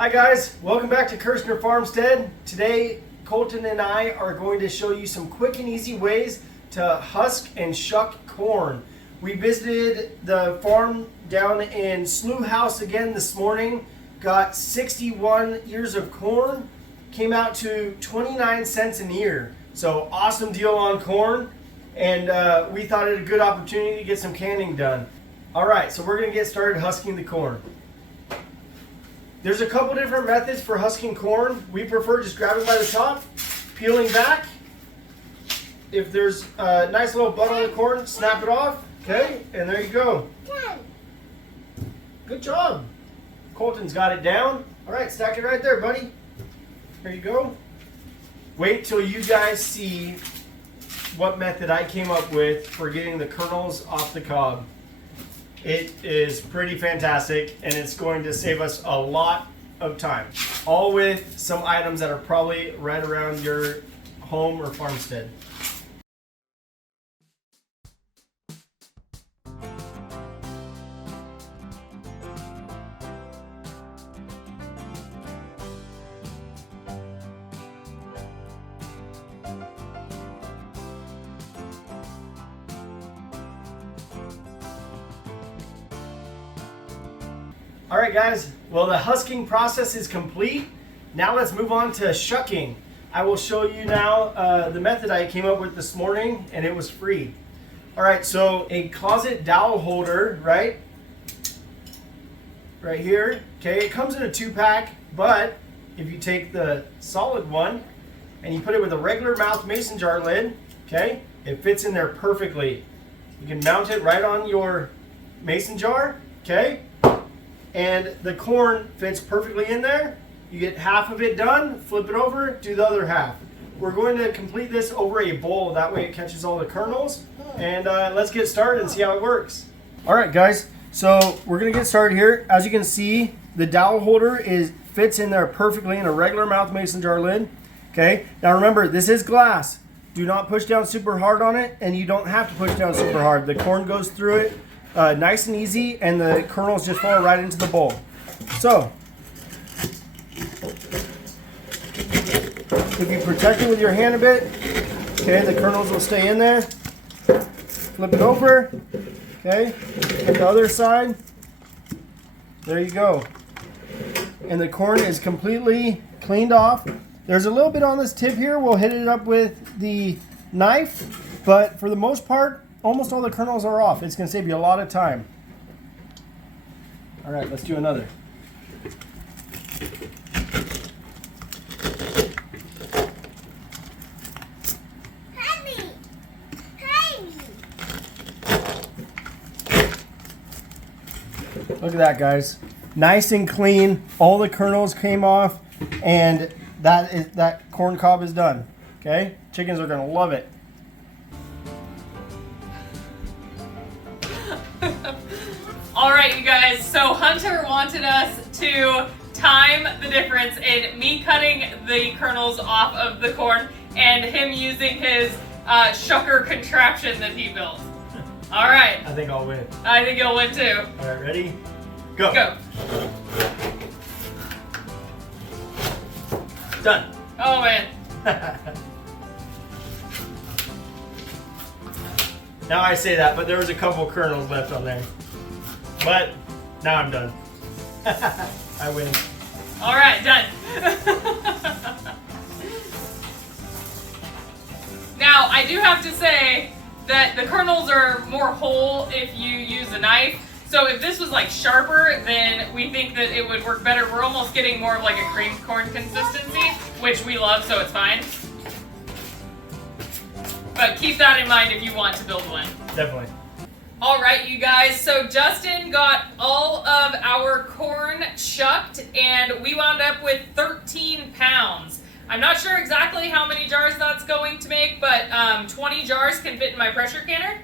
Hi guys, welcome back to Kirshner Farmstead. Today, Colton and I are going to show you some quick and easy ways to husk and shuck corn. We visited the farm down in Slough House again this morning, got 61 ears of corn, came out to 29 cents an ear. So awesome deal on corn, and we thought it a good opportunity to get some canning done. All right, so we're gonna get started husking the corn. There's a couple different methods for husking corn. We prefer just grabbing by the top, peeling back. If there's a nice little bud on the corn, snap it off. Okay, and there you go. Good job. Colton's got it down. All right, stack it right there, buddy. There you go. Wait till you guys see what method I came up with for getting the kernels off the cob. It is pretty fantastic, and it's going to save us a lot of time. All with some items that are probably right around your home or farmstead. All right guys, well the husking process is complete. Now let's move on to shucking. I will show you now the method I came up with this morning, and it was free. All right, so a closet dowel holder, right here, okay, it comes in a 2-pack, but if you take the solid one and you put it with a regular mouth mason jar lid, okay, it fits in there perfectly. You can mount it right on your mason jar, okay? And the corn fits perfectly in there. You get half of it done, flip it over, do the other half. We're going to complete this over a bowl, that way it catches all the kernels. And let's get started and see how it works. All right guys, so we're gonna get started here. As you can see, the dowel holder fits in there perfectly in a regular mouth mason jar lid. Okay, now remember, this is glass. Do not push down super hard on it, and you don't have to push down super hard. The corn goes through it nice and easy, and the kernels just fall right into the bowl. So, if you protect it with your hand a bit, okay, the kernels will stay in there. Flip it over, okay, hit the other side. There you go. And the corn is completely cleaned off. There's a little bit on this tip here. We'll hit it up with the knife, but for the most part, almost all the kernels are off. It's going to save you a lot of time. All right, let's do another. Honey. Look at that, guys. Nice and clean. All the kernels came off, and that corn cob is done. Okay? Chickens are going to love it. All right, you guys, so Hunter wanted us to time the difference in me cutting the kernels off of the corn and him using his Shucker contraption that he built. All right. I think I'll win. I think you'll win too. All right, ready? Go. Go. Done. Oh, man. Now I say that, but there was a couple kernels left on there. But now I'm done. I win. All right, done. Now, I do have to say that the kernels are more whole if you use a knife. So if this was like sharper, then we think that it would work better. We're almost getting more of like a cream corn consistency, which we love, so it's fine. But keep that in mind if you want to build one. Definitely. All right, you guys, so Justin got all of our corn shucked, and we wound up with 13 pounds. I'm not sure exactly how many jars that's going to make, but 20 jars can fit in my pressure canner.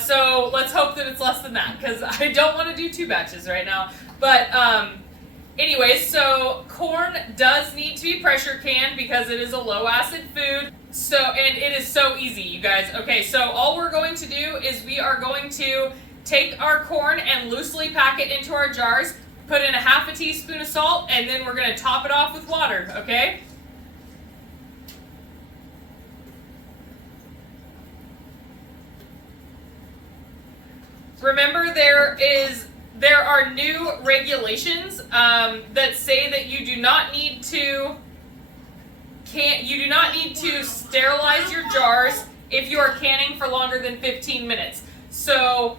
So let's hope that it's less than that, because I don't want to do 2 batches right now. But anyways, so corn does need to be pressure canned because it is a low acid food. So, and it is so easy, you guys. Okay, so all we're going to do is we are going to take our corn and loosely pack it into our jars, put in a half a teaspoon of salt, and then we're going to top it off with water, okay? Remember, there are new regulations that say that you do not need to sterilize your jars if you are canning for longer than 15 minutes. So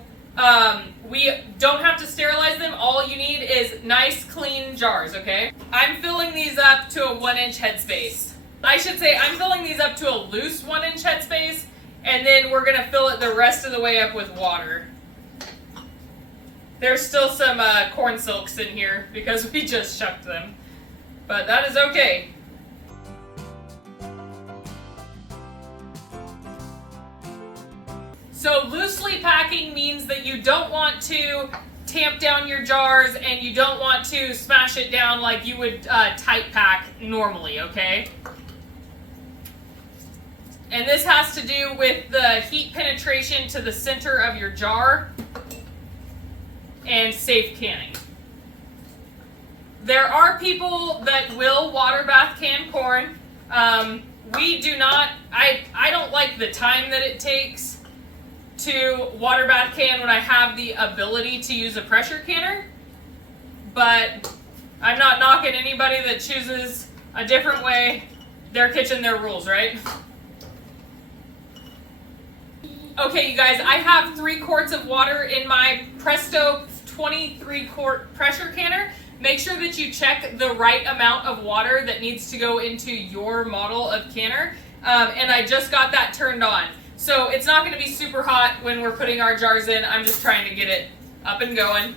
we don't have to sterilize them. All you need is nice, clean jars, okay? I'm filling these up to a 1-inch headspace. I should say I'm filling these up to a loose 1-inch headspace, and then we're going to fill it the rest of the way up with water. There's still some corn silks in here because we just shucked them, but that is okay. So loosely packing means that you don't want to tamp down your jars and you don't want to smash it down like you would tight pack normally, okay? And this has to do with the heat penetration to the center of your jar and safe canning. There are people that will water bath can corn. We do not. I don't like the time that it takes to water bath can when I have the ability to use a pressure canner. But I'm not knocking anybody that chooses a different way. Their kitchen, their rules, right? Okay, you guys, I have 3 quarts of water in my Presto 23 quart pressure canner. Make sure that you check the right amount of water that needs to go into your model of canner. And I just got that turned on. So it's not going to be super hot when we're putting our jars in. I'm just trying to get it up and going.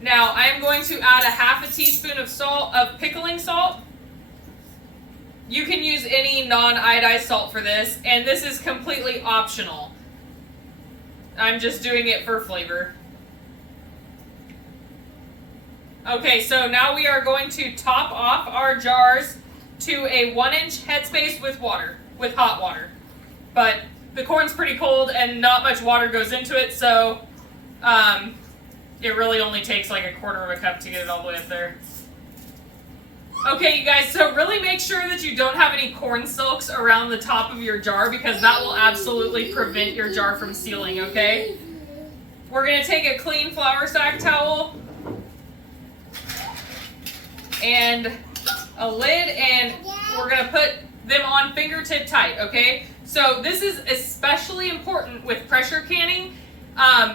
Now I'm going to add a half a teaspoon of salt, of pickling salt. You can use any non-iodized salt for this, and this is completely optional. I'm just doing it for flavor. Okay, so now we are going to top off our jars to a 1-inch headspace with water, with hot water. But the corn's pretty cold and not much water goes into it, so it really only takes like a quarter of a cup to get it all the way up there. Okay, you guys, so really make sure that you don't have any corn silks around the top of your jar because that will absolutely prevent your jar from sealing, okay? We're going to take a clean flour sack towel and a lid, and we're going to put them on fingertip tight, okay? So this is especially important with pressure canning,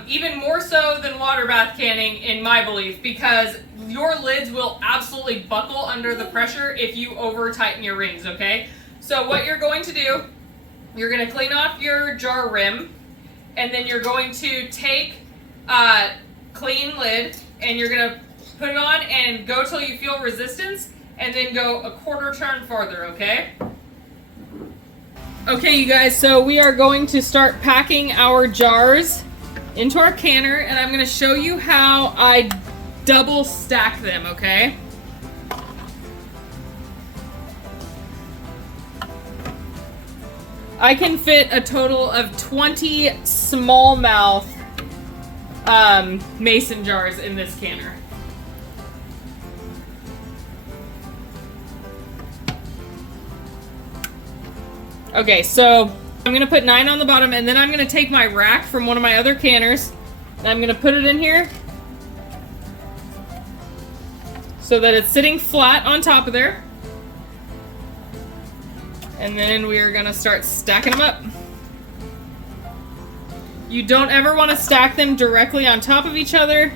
even more so than water bath canning in my belief, because your lids will absolutely buckle under the pressure if you over tighten your rings, okay? So what you're going to do, you're going to clean off your jar rim, and then you're going to take a clean lid and you're going to put it on and go till you feel resistance, and then go a quarter turn farther, okay? Okay, you guys, so we are going to start packing our jars into our canner, and I'm going to show you how I double stack them, okay? I can fit a total of 20 smallmouth mason jars in this canner. Okay, so I'm going to put 9 on the bottom, and then I'm going to take my rack from one of my other canners, and I'm going to put it in here so that it's sitting flat on top of there. And then we are going to start stacking them up. You don't ever want to stack them directly on top of each other.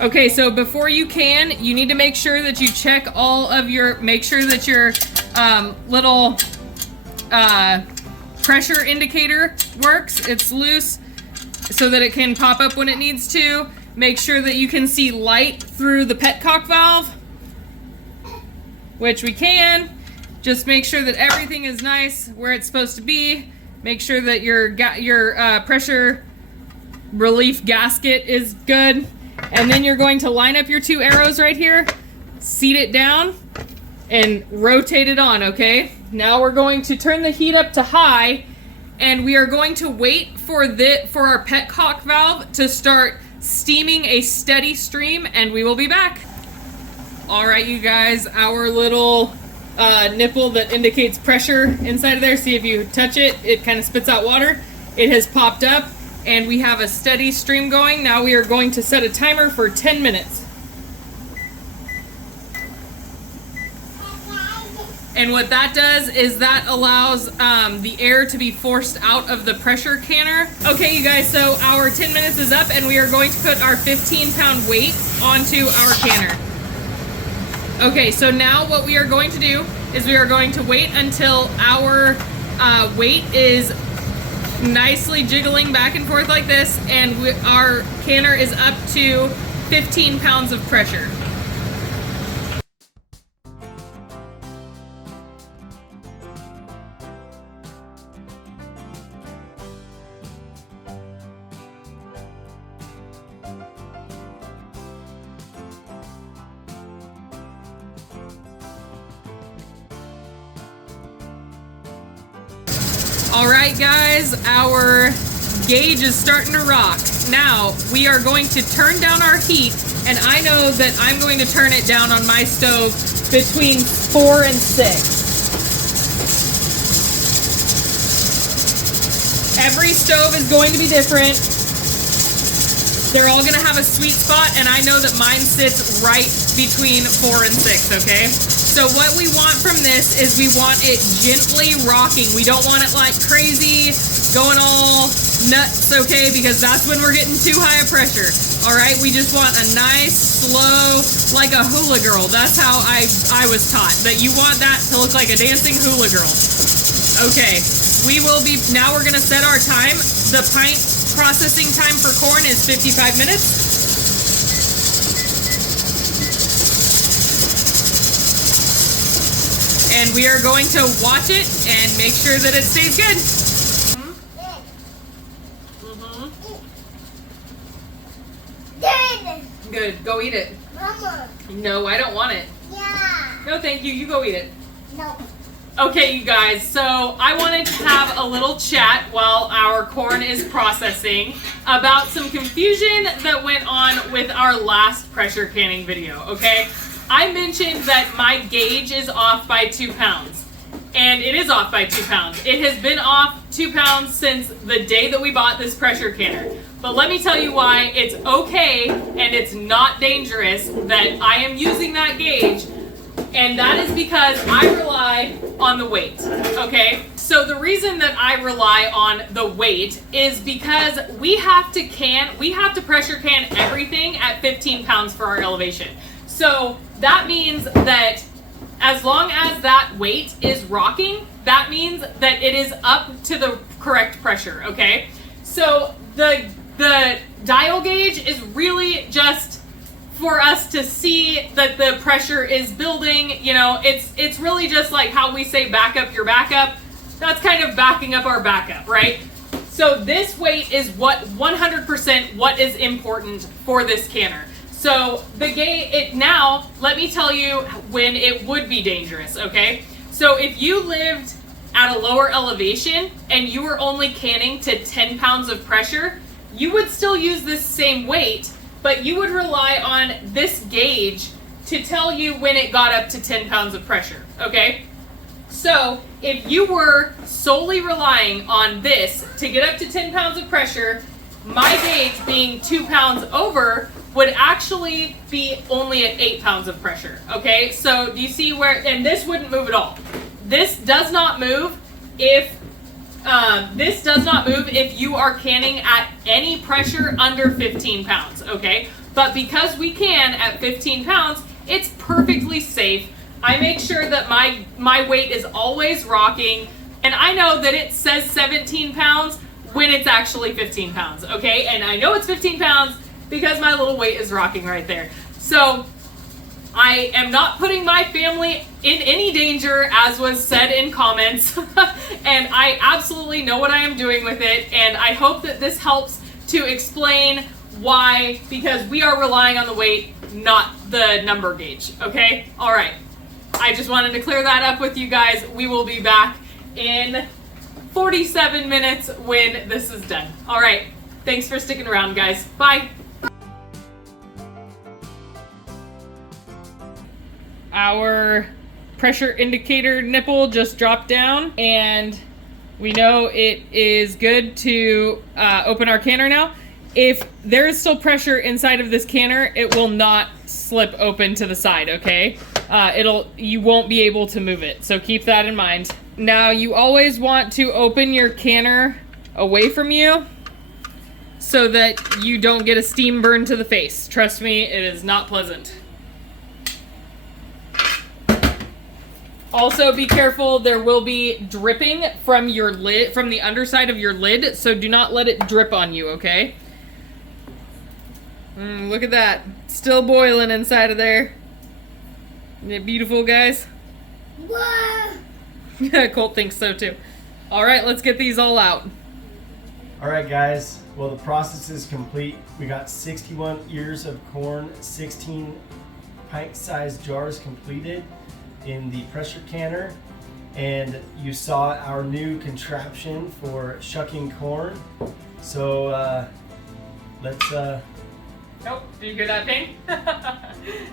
Okay, so before you can, you need to make sure that you check all of your, make sure that your little pressure indicator works. It's loose so that it can pop up when it needs to. Make sure that you can see light through the petcock valve, which we can. Just make sure that everything is nice where it's supposed to be. Make sure that your pressure relief gasket is good. And then you're going to line up your 2 arrows right here seat it down and rotate it on, okay? Now we're going to turn the heat up to high, and we are going to wait for our petcock valve to start steaming a steady stream, and we will be back. All right, you guys, our little nipple that indicates pressure inside of there, see if you touch it, it kind of spits out water. It has popped up, and we have a steady stream going. Now we are going to set a timer for 10 minutes. And what that does is that allows the air to be forced out of the pressure canner. Okay, you guys, so our 10 minutes is up, and we are going to put our 15-pound weight onto our canner. Okay, so now what we are going to do is we are going to wait until our weight is nicely jiggling back and forth like this, and our canner is up to 15 pounds of pressure. All right, guys, our gauge is starting to rock. Now, we are going to turn down our heat, and I know that I'm going to turn it down on my stove between 4 and 6. Every stove is going to be different. They're all gonna have a sweet spot, and I know that mine sits right between 4 and 6, okay? So what we want from this is we want it gently rocking. We don't want it like crazy, going all nuts, okay? Because that's when we're getting too high of pressure. All right, we just want a nice, slow, like a hula girl. That's how I was taught, that you want that to look like a dancing hula girl. Okay, now we're gonna set our time. The pint processing time for corn is 55 minutes. And we are going to watch it and make sure that it stays good. Good, go eat it. Mama. No, I don't want it. Yeah. No, thank you, you go eat it. No. Okay, you guys, so I wanted to have a little chat while our corn is processing about some confusion that went on with our last pressure canning video, okay? I mentioned that my gauge is off by 2 pounds, and it is off by 2 pounds. It has been off 2 pounds since the day that we bought this pressure canner. But let me tell you why it's okay and it's not dangerous that I am using that gauge. And that is because I rely on the weight, okay? So the reason that I rely on the weight is because we have to pressure can everything at 15 pounds for our elevation. So that means that as long as that weight is rocking, that means that it is up to the correct pressure, okay? So the dial gauge is really just for us to see that the pressure is building. You know, it's really just like how we say back up your backup. That's kind of backing up our backup, right? So this weight is 100% what is important for this canner. So now, let me tell you when it would be dangerous, okay? So if you lived at a lower elevation and you were only canning to 10 pounds of pressure, you would still use this same weight, but you would rely on this gauge to tell you when it got up to 10 pounds of pressure, okay? So if you were solely relying on this to get up to 10 pounds of pressure, my gauge being 2 pounds over would actually be only at 8 pounds of pressure, okay? So do you see where, and this wouldn't move at all. This does not move if you are canning at any pressure under 15 pounds, okay? But because we can at 15 pounds, it's perfectly safe. I make sure that my weight is always rocking, and I know that it says 17 pounds when it's actually 15 pounds, okay? And I know it's 15 pounds because my little weight is rocking right there. So I am not putting my family in any danger, as was said in comments, and I absolutely know what I am doing with it, and I hope that this helps to explain why, because we are relying on the weight, not the number gauge, okay? All right. I just wanted to clear that up with you guys. We will be back in 47 minutes when this is done. All right. Thanks for sticking around, guys. Bye. Our pressure indicator nipple just dropped down, and we know it is good to open our canner now. If there is still pressure inside of this canner, it will not slip open to the side, okay? You won't be able to move it, so keep that in mind. Now, you always want to open your canner away from you so that you don't get a steam burn to the face. Trust me, it is not pleasant. Also, be careful, there will be dripping from your lid, from the underside of your lid, so do not let it drip on you, okay? Look at that. Still boiling inside of there. Isn't it beautiful, guys? Whoa. Colt thinks so too. All right, let's get these all out. All right, guys. Well, the process is complete. We got 61 ears of corn, 16 pint-sized jars completed in the pressure canner, and you saw our new contraption for shucking corn. So let's Oh, do you hear that ping?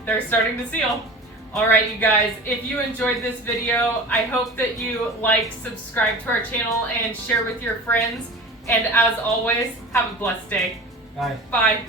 They're starting to seal. All right, you guys, if you enjoyed this video, I hope that you like, subscribe to our channel, and share with your friends. And as always, have a blessed day. bye. Bye.